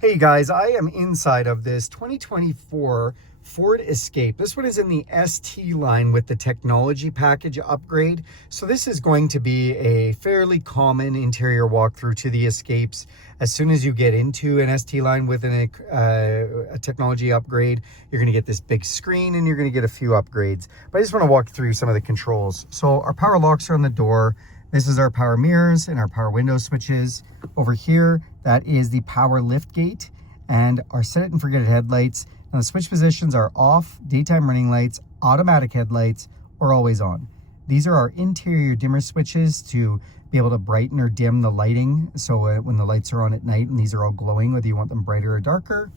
Hey guys, I am inside of this 2024 Ford Escape. This one is in the ST line with the technology package upgrade. So this is going to be a fairly common interior walkthrough to the Escapes. As soon as you get into an ST line with a technology upgrade, you're gonna get this big screen and you're gonna get a few upgrades. But I just wanna walk through some of the controls. So our power locks are on the door. This is our power mirrors and our power window switches. Over here, that is the power lift gate and our set it and forget it headlights. Now the switch positions are off, daytime running lights, automatic headlights, or always on. These are our interior dimmer switches to be able to brighten or dim the lighting. So when the lights are on at night, and these are all glowing, whether you want them brighter or darker.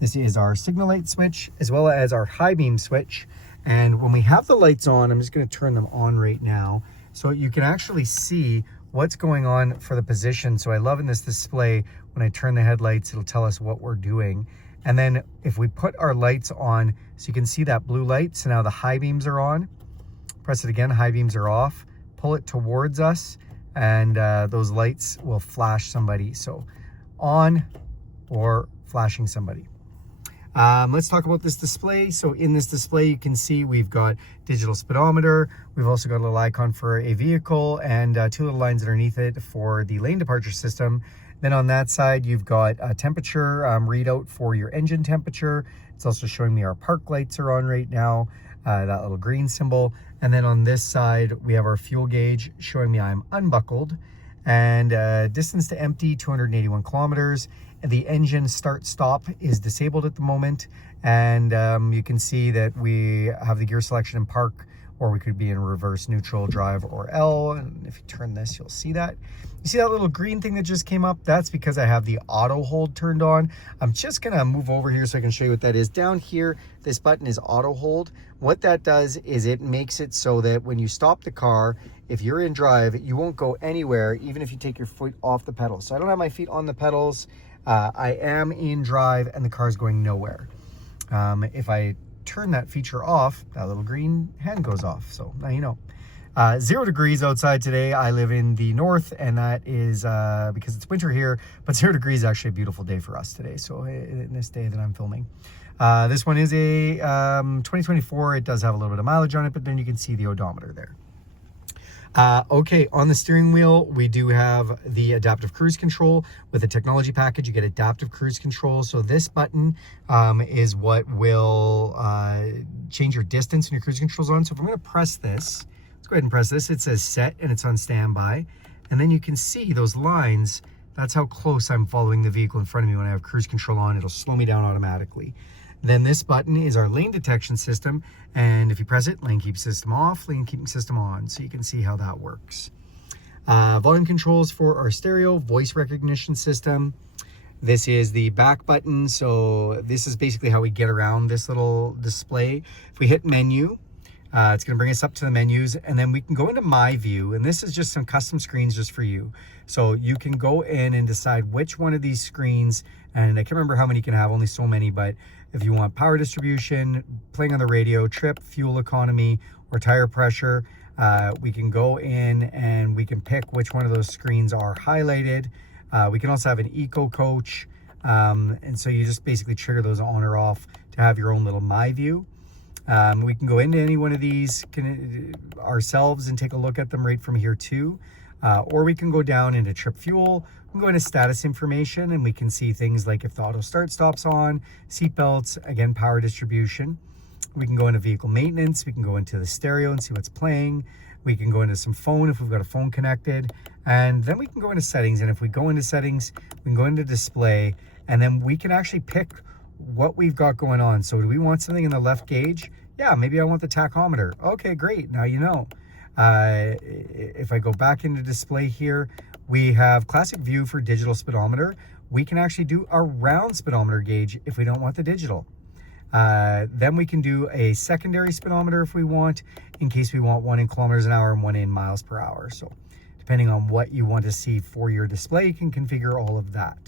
This is our signal light switch, as well as our high beam switch. And when we have the lights on, I'm just gonna turn them on right now, so you can actually see what's going on for the position. So I love in this display, when I turn the headlights, it'll tell us what we're doing. And then if we put our lights on, so you can see that blue light, so now the high beams are on. Press it again, high beams are off. Pull it towards us, and those lights will flash somebody. So on or flashing somebody. Let's talk about this display. So in this display, you can see we've got digital speedometer. We've also got a little icon for a vehicle and two little lines underneath it for the lane departure system. Then on that side, you've got a temperature readout for your engine temperature. It's also showing me our park lights are on right now, that little green symbol. And then on this side, we have our fuel gauge showing me I'm unbuckled. And distance to empty, 281 kilometers. The engine start-stop is disabled at the moment. And you can see that we have the gear selection in park, or we could be in reverse, neutral, drive, or L. And if you turn this, you'll see that. You see that little green thing that just came up? That's because I have the auto hold turned on. I'm just gonna move over here so I can show you what that is. Down here, this button is auto hold. What that does is it makes it so that when you stop the car, if you're in drive, you won't go anywhere, even if you take your foot off the pedals. So I don't have my feet on the pedals. I am in drive and the car's going nowhere. If I turn that feature off, that little green hand goes off. So now you know. 0 degrees outside today. I live in the north, and that is because it's winter here, but 0 degrees is actually a beautiful day for us today. So in this day that I'm filming. This one is a 2024. It does have a little bit of mileage on it, but then you can see the odometer there. Okay, on the steering wheel, we do have the adaptive cruise control. With the technology package, you get adaptive cruise control. So this button is what will change your distance when your cruise control's on. So if I'm gonna press this, let's go ahead and press this. It says set and it's on standby. And then you can see those lines. That's how close I'm following the vehicle in front of me when I have cruise control on. It'll slow me down automatically. Then this button is our lane detection system. And if you press it, lane keep system off, lane keeping system on. So you can see how that works. Volume controls for our stereo, voice recognition system. This is the back button. So this is basically how we get around this little display. If we hit menu, it's going to bring us up to the menus, and then we can go into my view, and this is just some custom screens just for you. So you can go in and decide which one of these screens, and I can't remember how many you can have, only so many, but if you want power distribution, playing on the radio, trip, fuel economy, or tire pressure, we can go in and we can pick which one of those screens are highlighted. We can also have an eco coach, and so you just basically trigger those on or off to have your own little my view. We can go into any one of these ourselves and take a look at them right from here too. Or we can go down into trip fuel, we can go into status information, and we can see things like if the auto start stops on, seat belts, again, power distribution. We can go into vehicle maintenance, we can go into the stereo and see what's playing. We can go into some phone if we've got a phone connected, and then we can go into settings. And if we go into settings, we can go into display, and then we can actually pick what we've got going on. So do we want something in the left gauge? Yeah, maybe I want the tachometer. Okay, great, now you know. If I go back into display here, we have classic view for digital speedometer. We can actually do a round speedometer gauge if we don't want the digital. Then we can do a secondary speedometer if we want, in case we want one in kilometers an hour and one in miles per hour. So depending on what you want to see for your display, you can configure all of that.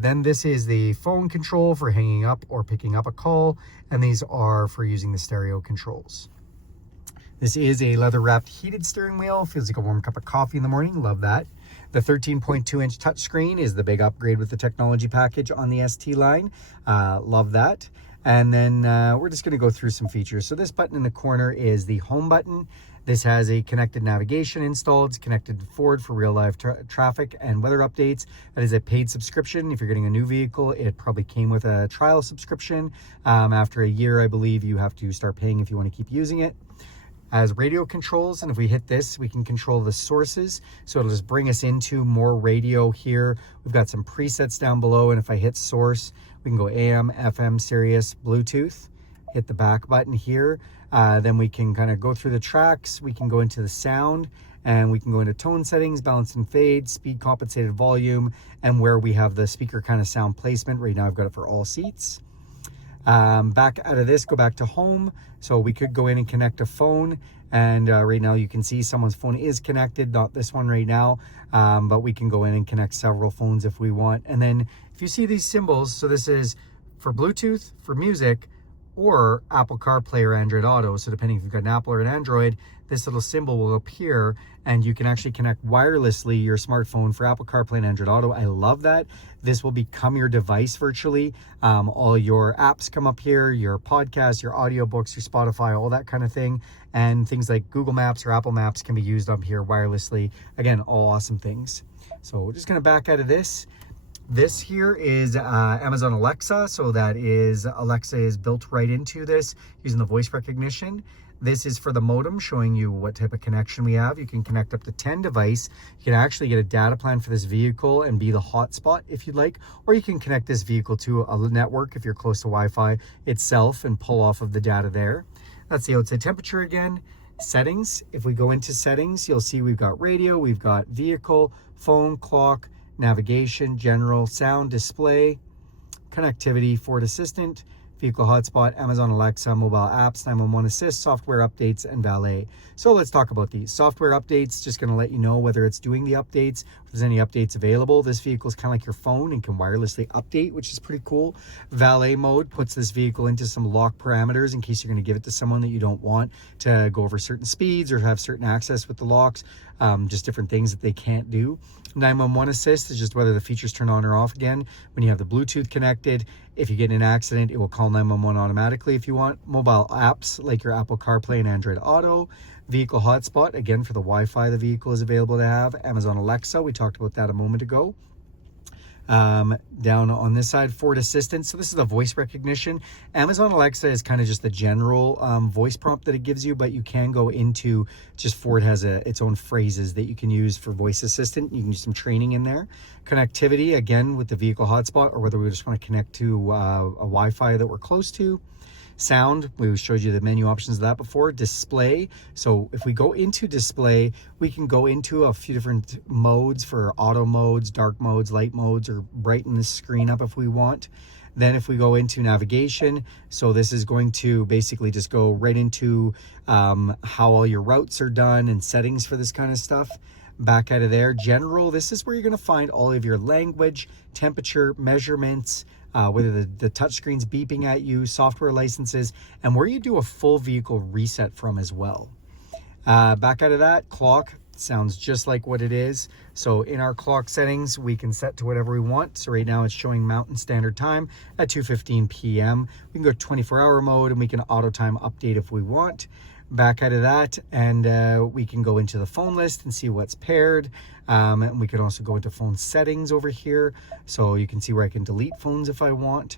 Then this is the phone control for hanging up or picking up a call, and these are for using the stereo controls. This is a leather wrapped heated steering wheel. Feels like a warm cup of coffee in the morning. Love that. The 13.2-inch touchscreen is the big upgrade with the technology package on the ST line. Love that. And then we're just going to go through some features. So this button in the corner is the home button. This has a connected navigation installed. It's connected to Ford for real life traffic and weather updates. That is a paid subscription. If you're getting a new vehicle, it probably came with a trial subscription. After a year, I believe you have to start paying if you want to keep using it. As radio controls, and if we hit this, we can control the sources. So it'll just bring us into more radio here. We've got some presets down below, and if I hit source, we can go AM, FM, Sirius, Bluetooth. Hit the back button here. Then we can kind of go through the tracks. We can go into the sound, and we can go into tone settings, balance and fade, speed compensated volume, and where we have the speaker kind of sound placement. Right now I've got it for all seats. Back out of this, go back to home. So we could go in and connect a phone, and right now you can see someone's phone is connected, not this one right now, but we can go in and connect several phones if we want. And then if you see these symbols, so this is for Bluetooth, for music, or Apple CarPlay or Android Auto. So depending if you've got an Apple or an Android, this little symbol will appear, and you can actually connect wirelessly your smartphone for Apple CarPlay and Android Auto. I love that. This will become your device virtually. All your apps come up here, your podcasts, your audiobooks, your Spotify, all that kind of thing. And things like Google Maps or Apple Maps can be used up here wirelessly. Again, all awesome things. So we're just gonna back out of this. This here is Amazon Alexa. So that is, Alexa is built right into this using the voice recognition. This is for the modem, showing you what type of connection we have. You can connect up to 10 devices. You can actually get a data plan for this vehicle and be the hotspot if you'd like, or you can connect this vehicle to a network if you're close to Wi-Fi itself and pull off of the data there. That's the outside temperature again. Settings, if we go into settings, you'll see we've got radio, we've got vehicle, phone, clock, navigation, general, sound, display, connectivity, Ford Assistant, vehicle hotspot, Amazon Alexa, mobile apps, 911 assist, software updates, and valet. So let's talk about these. Software updates, just gonna let you know whether it's doing the updates, if there's any updates available. This vehicle is kind of like your phone and can wirelessly update, which is pretty cool. Valet mode puts this vehicle into some lock parameters in case you're gonna give it to someone that you don't want to go over certain speeds or have certain access with the locks, just different things that they can't do. 911 assist is just whether the features turn on or off again. When you have the Bluetooth connected, if you get in an accident, it will call 911 automatically if you want. Mobile apps like your Apple CarPlay and Android Auto. Vehicle hotspot, again for the Wi-Fi the vehicle is available to have. Amazon Alexa, we talked about that a moment ago. Down on this side, Ford Assistant. So this is the voice recognition. Amazon Alexa is kind of just the general voice prompt that it gives you, but you can go into just Ford has its own phrases that you can use for voice assistant. You can use some training in there. Connectivity, again, with the vehicle hotspot, or whether we just want to connect to a Wi-Fi that we're close to. Sound, we showed you the menu options of that before. Display, so if we go into display, we can go into a few different modes for auto modes, dark modes, light modes, or brighten the screen up if we want. Then if we go into navigation, so this is going to basically just go right into how all your routes are done and settings for this kind of stuff. Back out of there, general, this is where you're going to find all of your language, temperature, measurements, whether the touchscreen's beeping at you, software licenses, and where you do a full vehicle reset from as well. Back out of that, clock sounds just like what it is. So in our clock settings, we can set to whatever we want. So right now it's showing Mountain Standard Time at 2:15 p.m. We can go 24-hour mode, and we can auto time update if we want. Back out of that, and we can go into the phone list and see what's paired. And we can also go into phone settings over here. So you can see where I can delete phones if I want.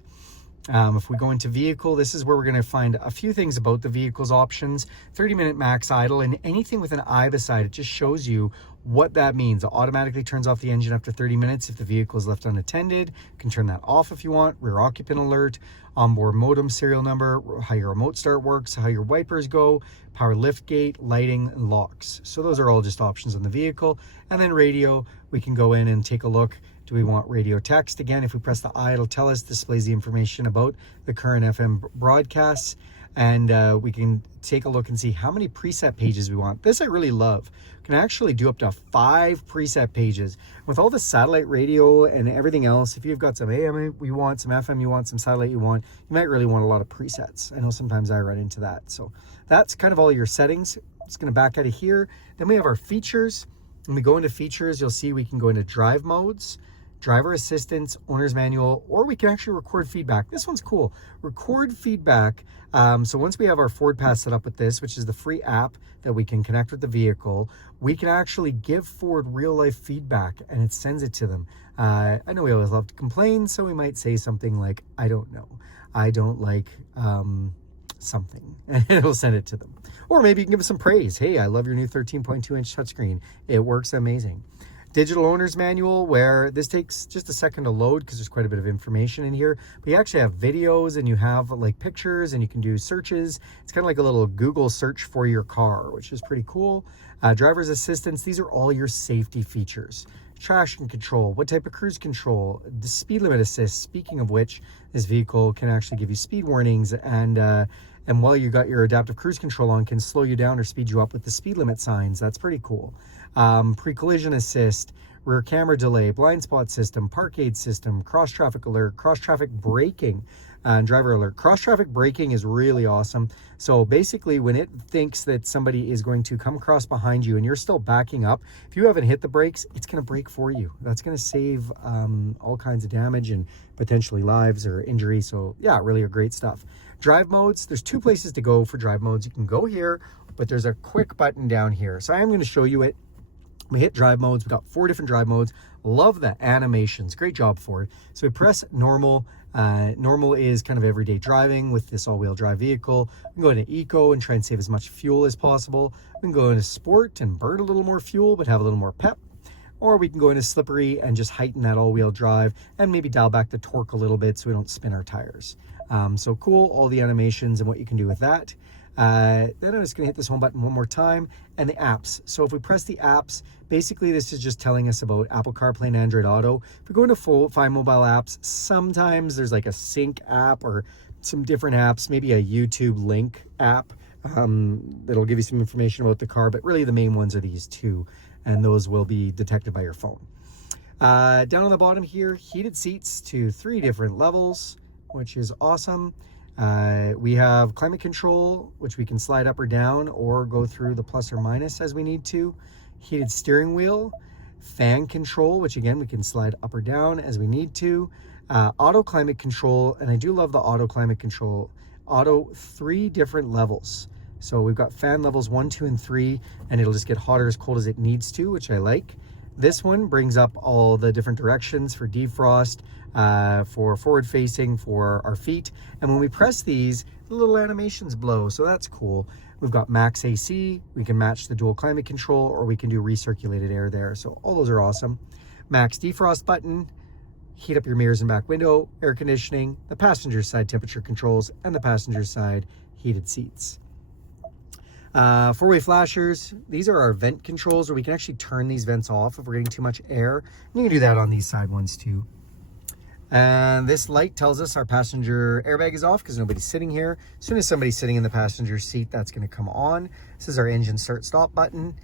If we go into vehicle, this is where we're going to find a few things about the vehicle's options. 30-minute max idle, and anything with an eye beside it just shows you what that means. It automatically turns off the engine after 30 minutes if the vehicle is left unattended. You can turn that off if you want. Rear occupant alert, onboard modem serial number, how your remote start works, how your wipers go, power lift gate, lighting, and locks. So those are all just options on the vehicle. And then radio, we can go in and take a look. Do we want radio text? Again, if we press the I, it'll tell us, displays the information about the current FM broadcasts. And we can take a look and see how many preset pages we want. This I really love. You can actually do up to 5 preset pages. With all the satellite radio and everything else, if you've got some AM you want, some FM you want, some satellite you want, you might really want a lot of presets. I know sometimes I run into that. So that's kind of all your settings. Just gonna back out of here. Then we have our features. When we go into features, you'll see we can go into drive modes, driver assistance, owner's manual, or we can actually record feedback. This one's cool. Record feedback. So once we have our Ford Pass set up with this, which is the free app that we can connect with the vehicle, we can actually give Ford real life feedback and it sends it to them. I know we always love to complain, so we might say something like, I don't know, I don't like something, and it'll send it to them. Or maybe you can give us some praise. Hey, I love your new 13.2-inch touchscreen. It works amazing. Digital owner's manual, where this takes just a second to load because there's quite a bit of information in here. But you actually have videos and you have like pictures and you can do searches. It's kind of like a little Google search for your car, which is pretty cool. Driver's assistance, these are all your safety features. Traction control, what type of cruise control, the speed limit assist. Speaking of which, this vehicle can actually give you speed warnings, and while you got your adaptive cruise control on, can slow you down or speed you up with the speed limit signs. That's pretty cool. Pre-collision assist, rear camera delay, blind spot system, park aid system, cross traffic alert, cross traffic braking, and driver alert. Cross traffic braking is really awesome. So basically, when it thinks that somebody is going to come across behind you and you're still backing up, if you haven't hit the brakes, it's going to brake for you. That's going to save all kinds of damage and potentially lives or injury. So yeah, really great stuff. Drive modes, there's two places to go for drive modes. You can go here, but there's a quick button down here. So I am going to show you it. We hit drive modes. We've got 4 different drive modes. Love the animations. Great job, Ford. So we press normal. Normal is kind of everyday driving with this all-wheel drive vehicle. We can go into eco and try and save as much fuel as possible. We can go into sport and burn a little more fuel but have a little more pep. Or we can go into slippery and just heighten that all-wheel drive and maybe dial back the torque a little bit so we don't spin our tires. So cool, all the animations and what you can do with that. Then I'm just going to hit this home button one more time, and the apps. So if we press the apps, basically this is just telling us about Apple CarPlay and Android Auto. If we go into find mobile apps, sometimes there's like a sync app or some different apps, maybe a YouTube link app that'll give you some information about the car, but really the main ones are these two, and those will be detected by your phone. Down on the bottom here, heated seats to 3 different levels, which is awesome. We have climate control, which we can slide up or down or go through the plus or minus as we need to. Heated steering wheel, fan control, which again, we can slide up or down as we need to. Auto climate control, and I do love the auto climate control. Auto 3 different levels. So we've got fan levels 1, 2, and 3, and it'll just get hot or as cold as it needs to, which I like. This one brings up all the different directions for defrost, for forward facing, for our feet. And when we press these, the little animations blow, so that's cool. We've got max AC, we can match the dual climate control, or we can do recirculated air there. So all those are awesome. Max defrost button, heat up your mirrors and back window, air conditioning, the passenger side temperature controls, and the passenger side heated seats. 4-way flashers, these are our vent controls where we can actually turn these vents off if we're getting too much air. And you can do that on these side ones too. And this light tells us our passenger airbag is off because nobody's sitting here. As soon as somebody's sitting in the passenger seat, that's going to come on. This is our engine start stop button.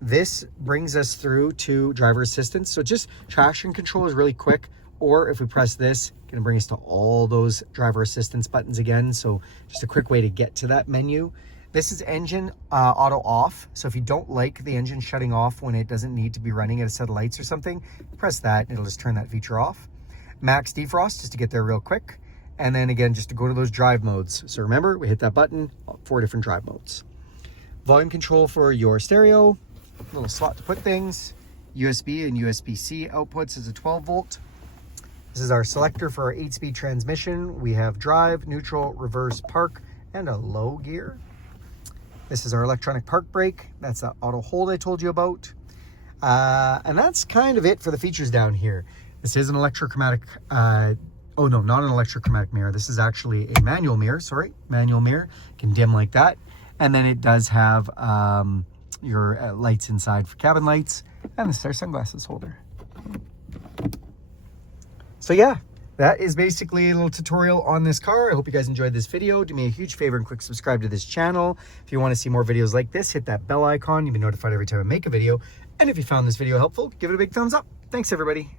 This brings us through to driver assistance. So just traction control is really quick. Or if we press this, it's going to bring us to all those driver assistance buttons again. So just a quick way to get to that menu. This is engine auto off. So if you don't like the engine shutting off when it doesn't need to be running at a set of lights or something, press that and it'll just turn that feature off. Max defrost, just to get there real quick. And then again, just to go to those drive modes. So remember, we hit that button, 4 different drive modes. Volume control for your stereo, little slot to put things, USB and USB-C outputs is a 12 volt. This is our selector for our 8-speed transmission. We have drive, neutral, reverse, park, and a low gear. This is our electronic park brake. That's the auto hold I told you about. And that's kind of it for the features down here. This is an electrochromatic, oh no, not an electrochromatic mirror. This is actually a manual mirror, manual mirror. Can dim like that. And then it does have your lights inside for cabin lights. And this is our sunglasses holder. So yeah, that is basically a little tutorial on this car. I hope you guys enjoyed this video. Do me a huge favor and quick subscribe to this channel. If you want to see more videos like this, hit that bell icon. You'll be notified every time I make a video. And if you found this video helpful, give it a big thumbs up. Thanks, everybody.